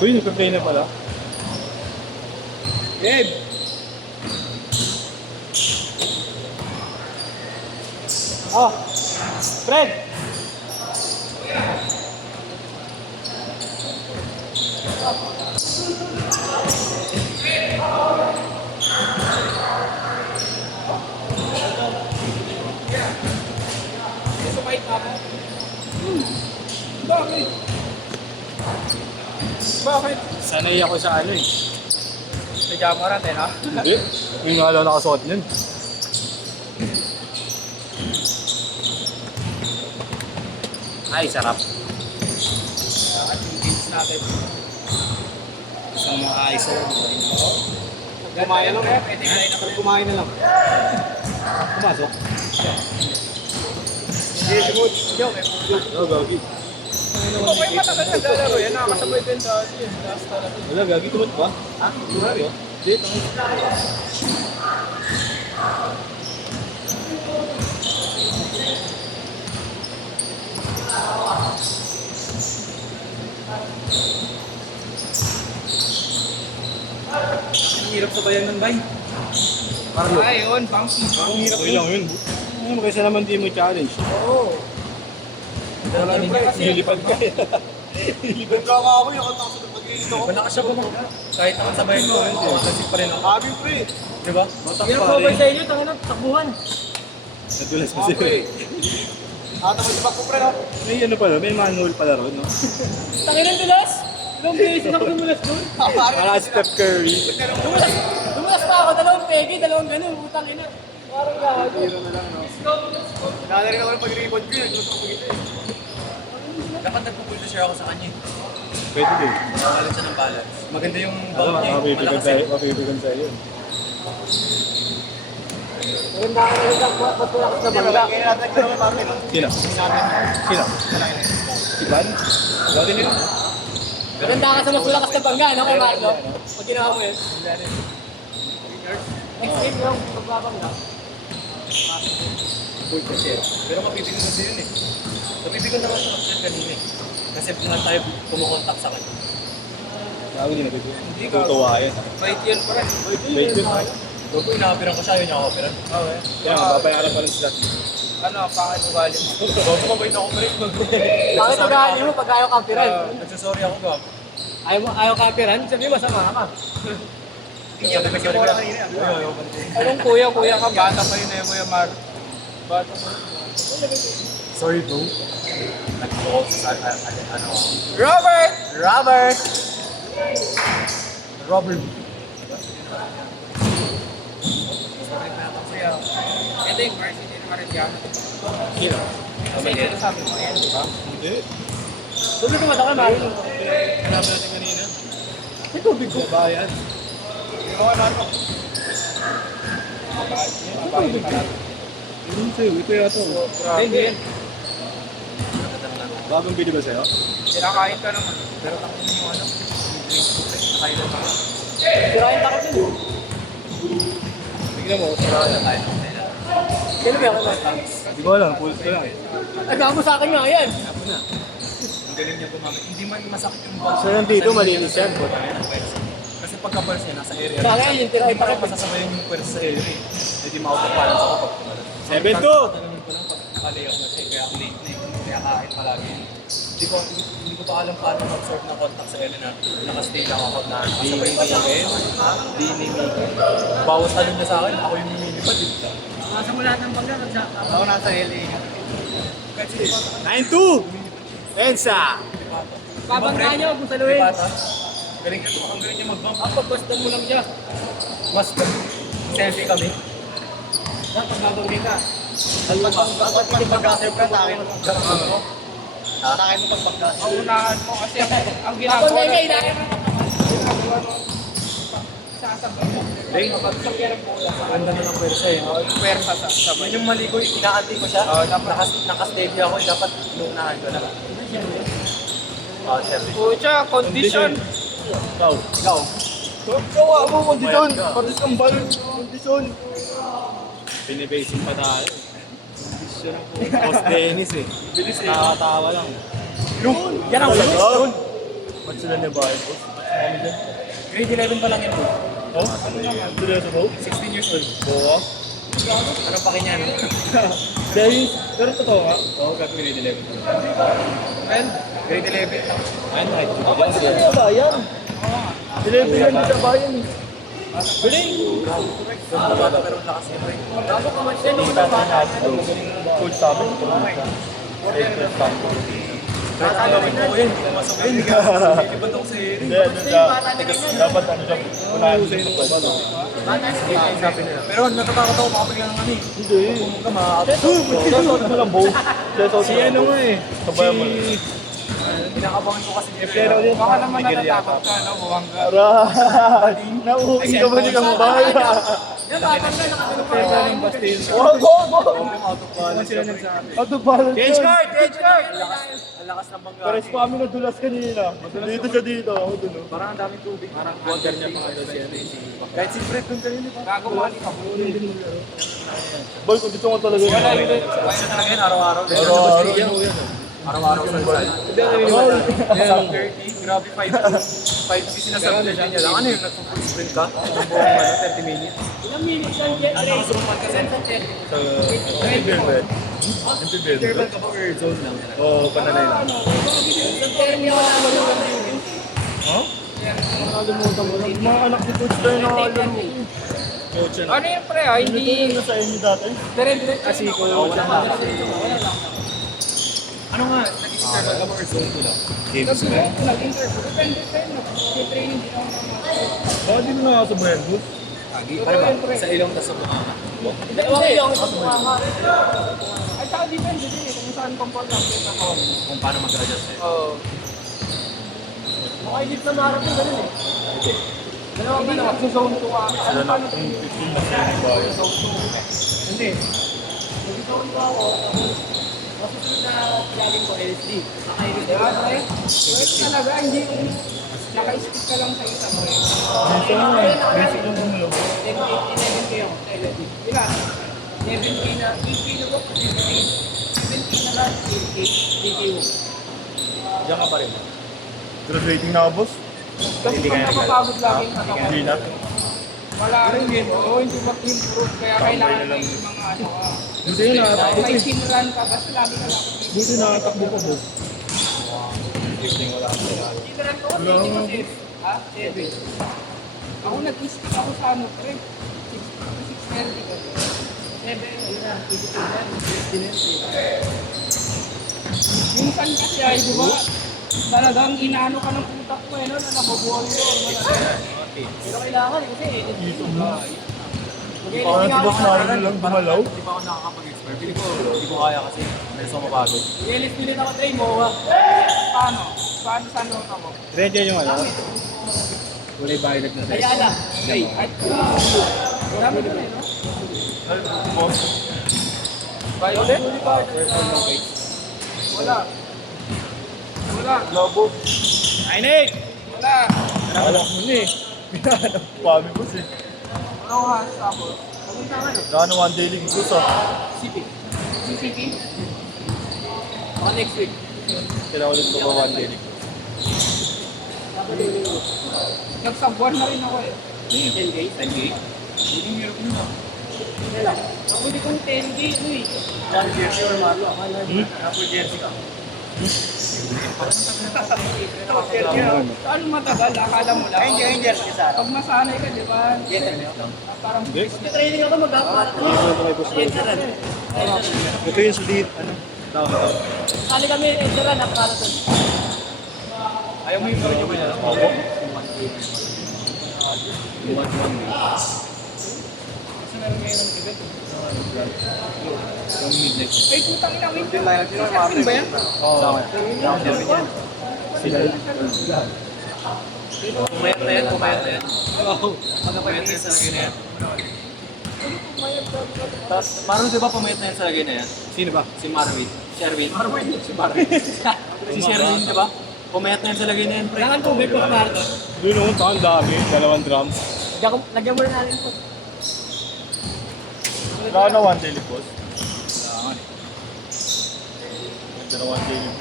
Uy, nagpa-play na pala. Gabe! Oh! Fred! Sumait na ako. Bakit? Bakit? Sanay ako sa ano eh. Sa Jamarat eh, no? Hindi. Yung nga lang nakasuot nun. Ay, sarap. Activities natin. Isang mga iso. Kumain na lang. Pwede kain na pala. Kumain na lang. Pumasok. Hindi, simod. Joke eh. Wala, gagi. Okay, matagal na galaro yan. Nakakasabay din sa yun. Last talaga. Wala, gagi. Tumot ba? Ha? Tumot ba? Hindi, tumot. Ang hirap sabayan ng bay. Carlo. Ay, yun. Bouncy. Ang hirap lang yun. Ano, kaysa naman di mo challenge. Oo. Nilipad ka. Nilipad ka ako yung katakot na pag-iinit ako. Malakas siya bumang. Kahit naman sabayan mo, kasi pa rin ako. Sabi pre. Diba? Yan ang cover sa inyo, tangin na, takbuhan. Nadulas mo Mga pre. sila. Tatamad si Paco pre no? May ano pala, may manual pala ron, no? Tangin ng dulas. Ilang beses ako dumulas doon. Para Steph Curry. Dumulas pa ako, dalawang pegi, dalawang ganun, utang ina. Parang gago. Dala rin ako ng pag-rebound ko yun. Gusto ko mag-iinit. Dapat nagpupulto share ako sa kanya. Pwede din. Nakalit siya ng balance. Maganda yung Ano, bout niya. mapipigan sa'yo. Mapipigan sa'yo. Maganda ka na lang, ba't wala ka sa bangga? Kaya natin ko naman mami no? Sino? Sino? Si Van? Dati nila. Maganda ka sa mas malakas na bangga, no, kay Marlo? Pag ginawa mo yun. Next game yung pagbabangga. Full to share. Pero mapipigan kasi yun eh. Mapipigan naman siya kasi kanina eh. Kasi naman tayo kumukontak sa kanya. Bago din napipigan. Hindi ka. Tutuwayan. Bait yun pa rin. Wait din. Kung inaapiran ko siya, yun yung ako-apiran. Oo eh. Kaya nga, babayaran pa rin sila. Ano, pangit ugali mo. Bago mabait ako pa rin. Bakit ugali mo pag ayaw kampiran? Nagsasorry ako ba? Ayaw kampiran? Sabi mo, masama ka. Hindi ako nagsasorry ko lang. Ayaw pa rin. Anong kuya ka? Bata pa yun eh, Kuya Mar. Bata pa yun. Sorry, bro. Nag-call sa ano. Robert! Robert! Robert. Ito yung verse, hindi naman rin yan. Sino? Kasi ito sabi mo yan, di ba? Hindi. Tubig ko mata ka, Marlo. Hanap natin kanina. May tubig ko. Bayan. Ginawa na ano? Hindi sa'yo. Ito yata. Hindi. Bagong video ba sa'yo? Kinakain ka naman. Pero takot mo yung ano. Nakain lang ako. Sirain takot yun. Tignan mo. Saraya. Kailan ba yan? Hindi ko alam. Pulse ko lang eh. Ay, gago sa akin nga yan. Ang galing niya gumamit. Hindi man masakit yung bag. So nandito, malinis yan. Kasi pagka-pulse niya, nasa area. Sa akin, yung tirahin Hindi pa rin takot. masasabayan yung pulse sa area. Hindi ma-auto-balance ako. 7-2! Tanungin ko lang pag layout na siya, kaya late na yun. Kaya kain palagi. Hindi ko pa alam paano mag-absorb ng contact sa area na nakastay lang ako na nakasabay pa lang eh. Hindi inimigay. Bawat tanong niya sa akin, ako yung minimipad. Nasa mo lahat ng bangga, Ako nasa LA. 9-2! Ensa! Babangga niyo, kung saluhin. Galing niya mag-bump. Ang pagbastan mo lang siya. Mas selfie kami. Dapat babangga ka. Dapat mag-pag-gasip ka tayo. Tayo mo pag-pag-gasip. Ang unahan mo kasi ang Babangga ginagawa ka, na inahin mo. sasabay mo. Kapag ganda na ng pwersa eh. Pwersa sa sabay. Yun yung mali ko, inaanti ko siya. Naka-steady ako, dapat inuunahan ko na. Siyempre. Pucha, condition. Ikaw. Ikaw. Gawa mo kondisyon. Kondisyon bal. Kondisyon. Pinibasing pa tayo. Boss Dennis eh. Bilis eh. Nakakatawa lang. Yan ang Talaga? Wilson. Ba't sila nabahay, boss? Kami dyan. Grade 11 pa lang yan po. Oh? Sila sa boat? 16 years old. Boa? Anong paki niya, no? Dahil, pero totoo nga. Oo, grade 11. Well, grade 11 lang. Ayun, kahit ako sila nabayan. Sila yung sa bayan eh. Galing! Bata pero lakas niya, pre. Coach sa amin. Ang gawin mo yun, hindi na masukin. Ibang ako sa Eric. Hindi, dapat ano siya, unahan sa ito. Pero natatakot ako makapigla ng ano eh. Hindi. Kung ka makakapit. Shoutout mo lang, Bo. Shoutout Si ano nga eh. Sabayan mo lang. Kinakabangan ko kasi Pero pero baka naman natatakot ka, no? Buwangga. Aray! Nauuwi ka ba ni kang bahay? Yan, batang na, nakatulog pa. Kaya galing Bastille. Oh, go, go! out of balance. Sila nagsabi. Out of balance Change yun. card! Change card! Ang lakas ng bangga. Pares pa kami nadulas kanina. Dito siya dito, ako dun. Oh. Parang ang daming tubig. Parang water niya mga daw siya. Kahit si Fred dun kanina. Gago mali ka. Boy, kung gusto mo talaga yun. Kasi talaga yun, araw-araw. Araw-araw sa side. Sub 30, grabe 5 sinasabi na niya lang. Ano yun, nagpo-full sprint ka? Ang buong 30 minutes. Ilang minutes lang yan, Ang nakasurupan kasi. Implement. Interval ka ba or zone lang? Oo, panalay lang. Nakalimutan mo lang. Mga anak ni Coach tayo nakalaro. Ano yun pre, Hindi ko nasa inyo dati. Kasi ko. Ano nga, nag-interval ka ba or zone ko lang? Games mo. Nag-interview. Depende tayo, nag-training din ako. Bakit di mo nakakasabayan, boss? Ano ba? Sa ilong tas sa bunganga. Dalawang yung tumama. Ay, saka depende din eh, kung saan comfortable ako. Kung paano mag-adjust eh. Oo. Okay, dito na marathon, ganun eh. Dalawang ganun, mag-zone 2 ako. Sila na kung 15 na sila yung bayan. Hindi. Mag-zone 2 ako. Masusunod na jogging ko, LSD. Nakaibig na ako eh. Pero talaga, hindi naka-stick ka lang sa isang mo eh. Basic lang kung loob. 11K ako, 11. Ilan? 11K na, 8K na ba? 17K na lang, 8K, 8K mo. Diyan ka pa rin. Graduating na ako, boss? Kasi pag napapagod lagi yung katawan, Hindi na. wala rin yun. Oo, hindi mag-improve. Kaya kailangan may mga ano ka. Hindi na, May sinran ka, kasi lagi ka lang. buti nakatakbo ka, boss. Sinran ko, hindi ko safe. Ha? 7. Ako nag-stick ako sa ano, pre. 630 ko. 7, yun na. 82 minsan kasi ay, di ba? Talagang inaano ka ng utak ko eh, no? Na nababuhan ko. Pero kailangan kasi Ito mo. Okay, Parang si boss na lang gumalaw. Hindi pa ako nakakapag-expert. Hindi ko kaya kasi medyo mapagod. Yelis pilit ako train mo. Paano? Paano saan mo ako? Ready yung ano? Wala yung bayad na Kaya ala. Ay, at marami doon eh, no? Boss. Violet? Wala. Wala. Labo. Ay, Nick! Wala. Alam mo na eh. Pinahanap kami, boss eh. Ano ha? Tapos? Pumunta ka no? Gano one day league, boss ah. City. City? Baka next week. Kailangan ulit ko ba one day league? Nagsabuan na rin ako eh. 10K? 10K? Hindi hirap nyo na. Hindi lang. Ako hindi kong 10K, ano eh. One jersey or Marlo? Akala nyo, apple jersey ka. Paano matagal? Akala mo lang. Hindi jersey sa pag masanay ka, di ba? Parang training ako mag-apa. Ito yung sulit. Ano? Kali kami, Ezra, nakakaraton. Ayaw mo yung gawin nyo ba yan? Ako? Yung one Kasi meron ngayon ng event. Yung midnight. Ay, putang ina, wait. Kasi ba yan? Oo. Pumayat na yan, pumayat na yan. Pumayat na yan sa lagay na yan. Tapos, parang di ba pumayat na yan sa lagay na yan? Sino ba? Si Marvin. Si Erwin. Si Marvin. Si Sherwin, di ba? Pumayat na yan sa lagay na yan, pre. Kailangan tubig ko sa Marto. Doon noon, ang dami. 2 drums. Lagyan mo na natin po. Wala na one day league, boss. Ganda na one day league.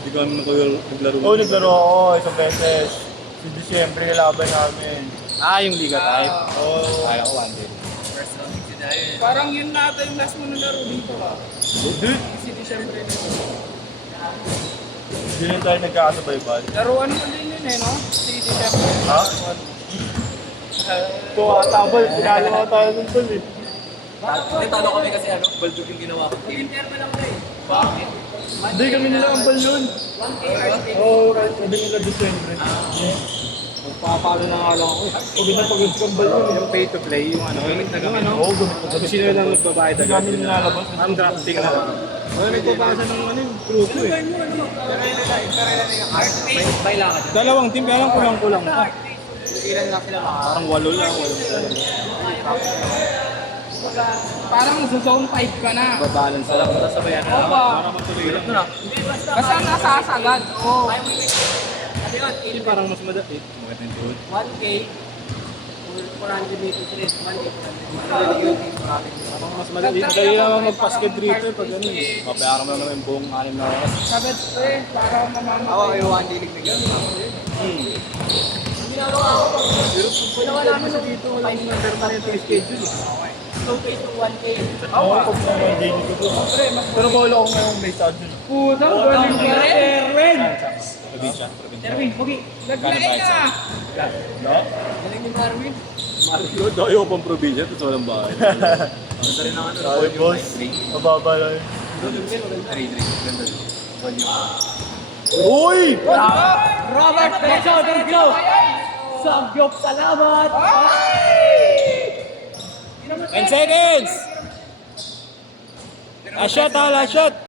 Hindi Hindi kami naglaro. Oo, naglaro ako isang beses. Si Disyembre nilaban namin. Yung Liga type. Oo. Kaya ko one day. First round si Dayan. Parang yun na ata yung last mo na laro dito ka. Hindi. Si December na yun. Hindi rin tayo nagkakasabay-bal. Laruan mo din yun eh, no? Si December. Ha? Ito atabal, pinagawa tayo ng tol eh. Hindi, talo kami kasi baldog yung ginawa ko. Pinterma lang na eh. Bakit? Hindi kami nilaambal yun. 1K RT. Oo, kahit sabi nila Disyembre. Magpapalo na nga lang ako. Pag napagod kang bal yun eh. Yung pay to play, yung ano. Gamit na gamit. Oo, gamit na Kasi sino lang nagbabayad Hindi agad. namin nilalabas. Ang drafting na lang. Wala nagpapasa ng ano yung grupo eh. Kailangan. Dalawang team, kaya lang kulang-kulang pa. Ilan lang sila mga. Parang 8 lang. Parang sa zone 5 ka na. Babalance na lang. Sasabayan na. Opa. Para matuloy lang. Ito na. Basta nasasagad. Oo. Hindi parang mas madali. Maganda yung dude. 1K. 400 meters race. 1K. Parang mas madali. Madali lang mag-basket dito pag ano eh. Papayaran mo naman yung buong 6 na oras. Sagad ko eh. Para mamamatay. yung one dilig na gano'n. Ginawa namin sa dito. Walang permanent schedule eh. Showcase ng 1K. Oo, pag naman day nito to. Pero bawal ako ngayong may charge yun. Puta, galing ka rin. Erwin! Probinsya. Erwin, okay. Naglain na! No? Galing ni Marvin. Mario, dayo pang probinsya, tapos walang bahay. Ganda rin ang ano. Sabi boss, mababa lang yun. Ganda rin. Uy! Robert Peso, thank you! Samgyop, salamat! 10 seconds! Last shot ha, last shot!